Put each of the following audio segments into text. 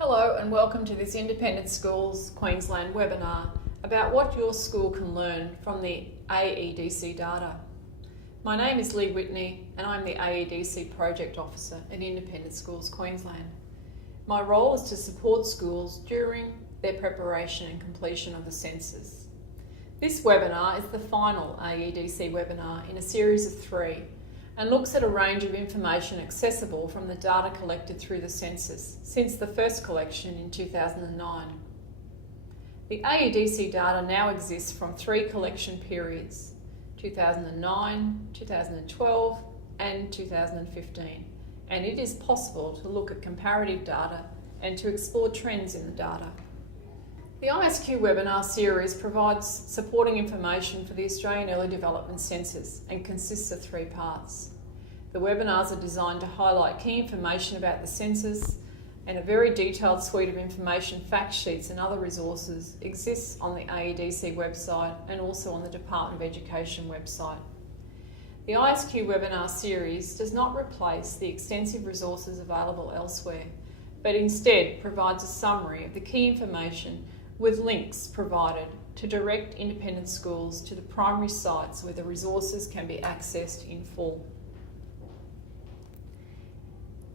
Hello and welcome to this Independent Schools Queensland webinar about what your school can learn from the AEDC data. My name is Leigh Witney and I'm the AEDC Project Officer at Independent Schools Queensland. My role is to support schools during their preparation and completion of the census. This webinar is the final AEDC webinar in a series of 3 and looks at a range of information accessible from the data collected through the census since the first collection in 2009. The AEDC data now exists from 3 collection periods, 2009, 2012 and 2015, and it is possible to look at comparative data and to explore trends in the data. The ISQ webinar series provides supporting information for the Australian Early Development Census and consists of 3 parts. The webinars are designed to highlight key information about the census, and a very detailed suite of information, fact sheets and other resources exists on the AEDC website and also on the Department of Education website. The ISQ webinar series does not replace the extensive resources available elsewhere, but instead provides a summary of the key information with links provided to direct independent schools to the primary sites where the resources can be accessed in full.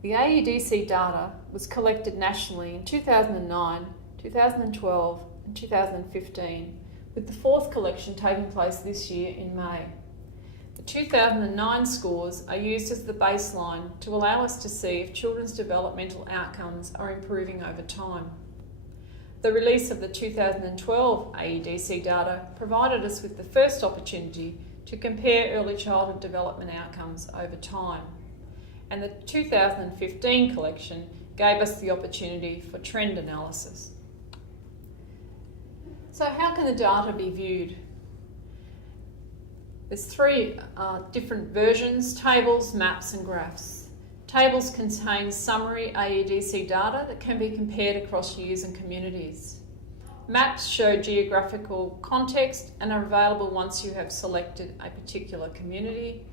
The AEDC data was collected nationally in 2009, 2012 and 2015, with the 4th collection taking place this year in May. The 2009 scores are used as the baseline to allow us to see if children's developmental outcomes are improving over time. The release of the 2012 AEDC data provided us with the first opportunity to compare early childhood development outcomes over time, and the 2015 collection gave us the opportunity for trend analysis. So how can the data be viewed? There's 3 different versions: tables, maps and graphs. Tables contain summary AEDC data that can be compared across years and communities. Maps show geographical context and are available once you have selected a particular community.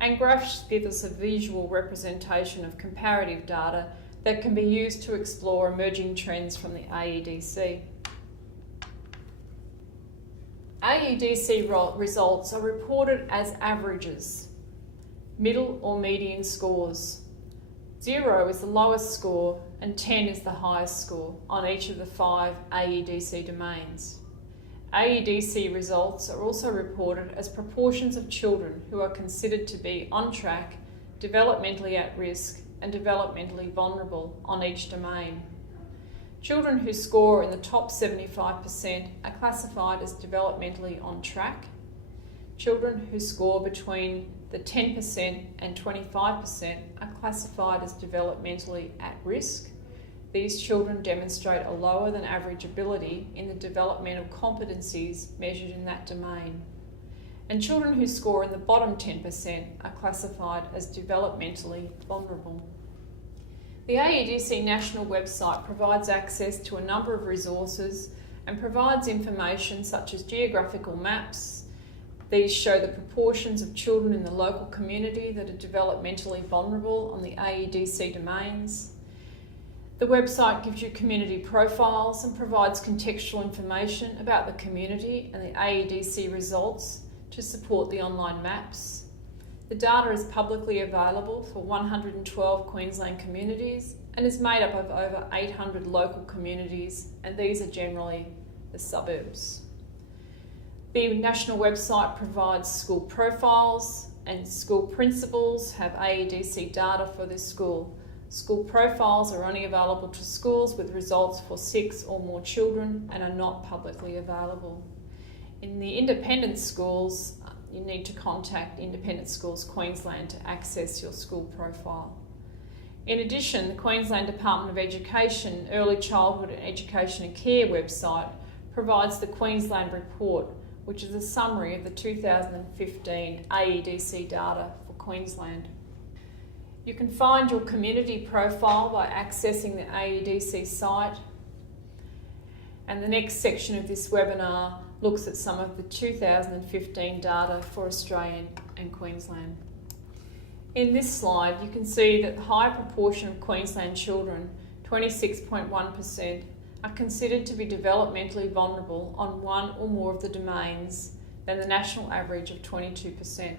And graphs give us a visual representation of comparative data that can be used to explore emerging trends from the AEDC. AEDC results are reported as averages, middle or median scores. 0 is the lowest score and 10 is the highest score on each of the 5 AEDC domains. AEDC results are also reported as proportions of children who are considered to be on track, developmentally at risk and developmentally vulnerable on each domain. Children who score in the top 75% are classified as developmentally on track. Children who score between the 10% and 25% are classified as developmentally at risk. These children demonstrate a lower than average ability in the developmental competencies measured in that domain. And children who score in the bottom 10% are classified as developmentally vulnerable. The AEDC national website provides access to a number of resources and provides information such as geographical maps. These show the proportions of children in the local community that are developmentally vulnerable on the AEDC domains. The website gives you community profiles and provides contextual information about the community and the AEDC results to support the online maps. The data is publicly available for 112 Queensland communities and is made up of over 800 local communities, and these are generally the suburbs. The national website provides school profiles, and school principals have AEDC data for their school. School profiles are only available to schools with results for 6 or more children and are not publicly available. In the independent schools, you need to contact Independent Schools Queensland to access your school profile. In addition, the Queensland Department of Education Early Childhood and Education and Care website provides the Queensland Report, which is a summary of the 2015 AEDC data for Queensland. You can find your community profile by accessing the AEDC site, and the next section of this webinar looks at some of the 2015 data for Australia and Queensland. In this slide, you can see that the high proportion of Queensland children 26.1%, are considered to be developmentally vulnerable on one or more of the domains than the national average of 22%.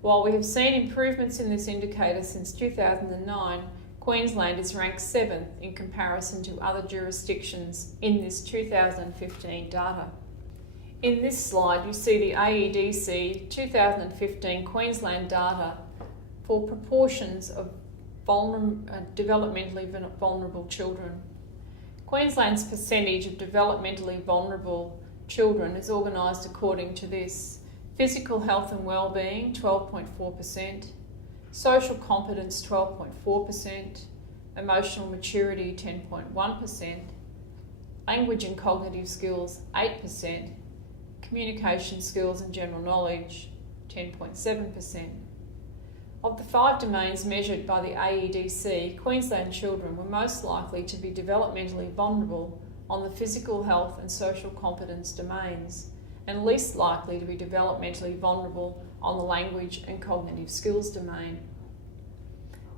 While we have seen improvements in this indicator since 2009, Queensland is ranked 7th in comparison to other jurisdictions in this 2015 data. In this slide, you see the AEDC 2015 Queensland data for proportions of developmentally vulnerable children. Queensland's percentage of developmentally vulnerable children is organised according to this: physical health and wellbeing 12.4%, social competence 12.4%, emotional maturity 10.1%, language and cognitive skills 8%, communication skills and general knowledge 10.7%. Of the 5 domains measured by the AEDC, Queensland children were most likely to be developmentally vulnerable on the physical health and social competence domains, and least likely to be developmentally vulnerable on the language and cognitive skills domain.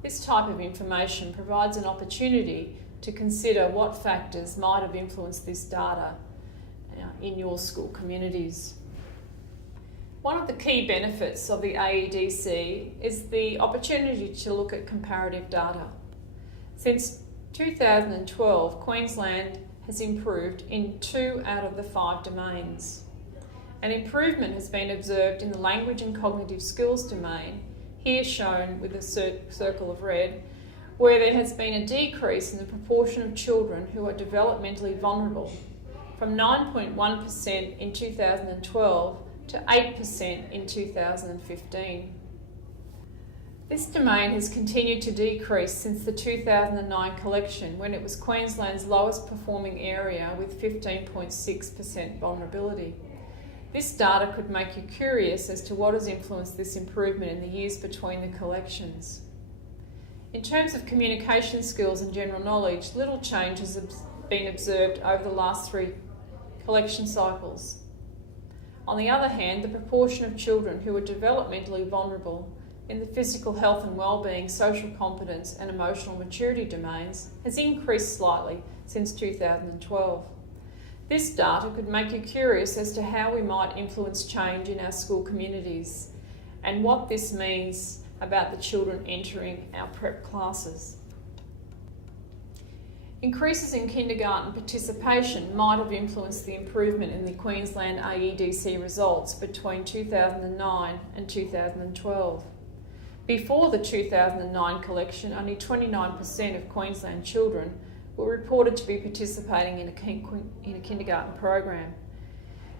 This type of information provides an opportunity to consider what factors might have influenced this data in your school communities. One of the key benefits of the AEDC is the opportunity to look at comparative data. Since 2012, Queensland has improved in 2 out of the 5 domains. An improvement has been observed in the language and cognitive skills domain, here shown with a circle of red, where there has been a decrease in the proportion of children who are developmentally vulnerable, from 9.1% in 2012 to 8% in 2015. This domain has continued to decrease since the 2009 collection, when it was Queensland's lowest performing area with 15.6% vulnerability. This data could make you curious as to what has influenced this improvement in the years between the collections. In terms of communication skills and general knowledge, little change has been observed over the last 3 collection cycles. On the other hand, the proportion of children who are developmentally vulnerable in the physical health and wellbeing, social competence and emotional maturity domains has increased slightly since 2012. This data could make you curious as to how we might influence change in our school communities and what this means about the children entering our prep classes. Increases in kindergarten participation might have influenced the improvement in the Queensland AEDC results between 2009 and 2012. Before the 2009 collection, only 29% of Queensland children were reported to be participating in a kindergarten program.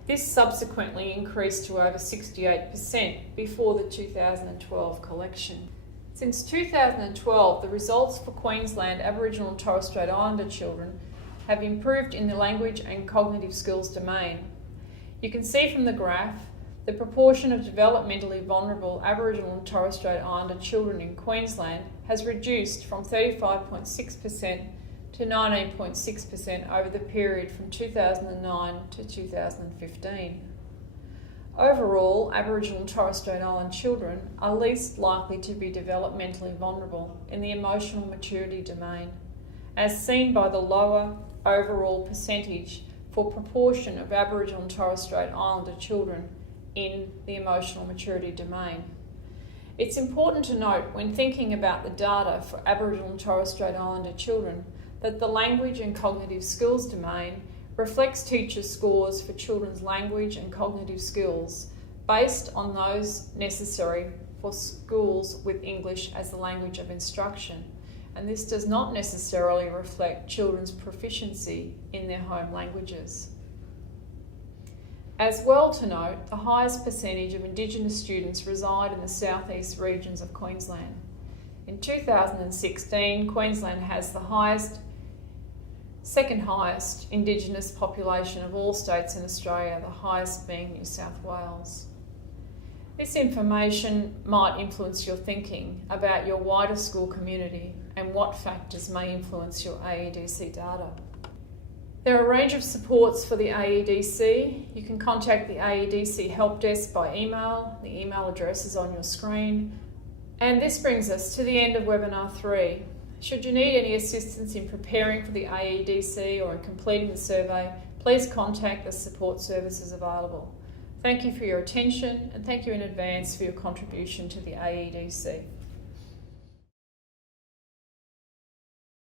This subsequently increased to over 68% before the 2012 collection. Since 2012, the results for Queensland Aboriginal and Torres Strait Islander children have improved in the language and cognitive skills domain. You can see from the graph the proportion of developmentally vulnerable Aboriginal and Torres Strait Islander children in Queensland has reduced from 35.6% to 19.6% over the period from 2009 to 2015. Overall, Aboriginal and Torres Strait Island children are least likely to be developmentally vulnerable in the emotional maturity domain, as seen by the lower overall percentage for proportion of Aboriginal and Torres Strait Islander children in the emotional maturity domain. It's important to note when thinking about the data for Aboriginal and Torres Strait Islander children that the language and cognitive skills domain reflects teachers' scores for children's language and cognitive skills based on those necessary for schools with English as the language of instruction, and this does not necessarily reflect children's proficiency in their home languages. As well to note, the highest percentage of Indigenous students reside in the southeast regions of Queensland. In 2016, Queensland has the second highest Indigenous population of all states in Australia, the highest being New South Wales. This information might influence your thinking about your wider school community and what factors may influence your AEDC data. There are a range of supports for the AEDC. You can contact the AEDC help desk by email. The email address is on your screen. And this brings us to the end of webinar 3. Should you need any assistance in preparing for the AEDC or in completing the survey, please contact the support services available. Thank you for your attention and thank you in advance for your contribution to the AEDC.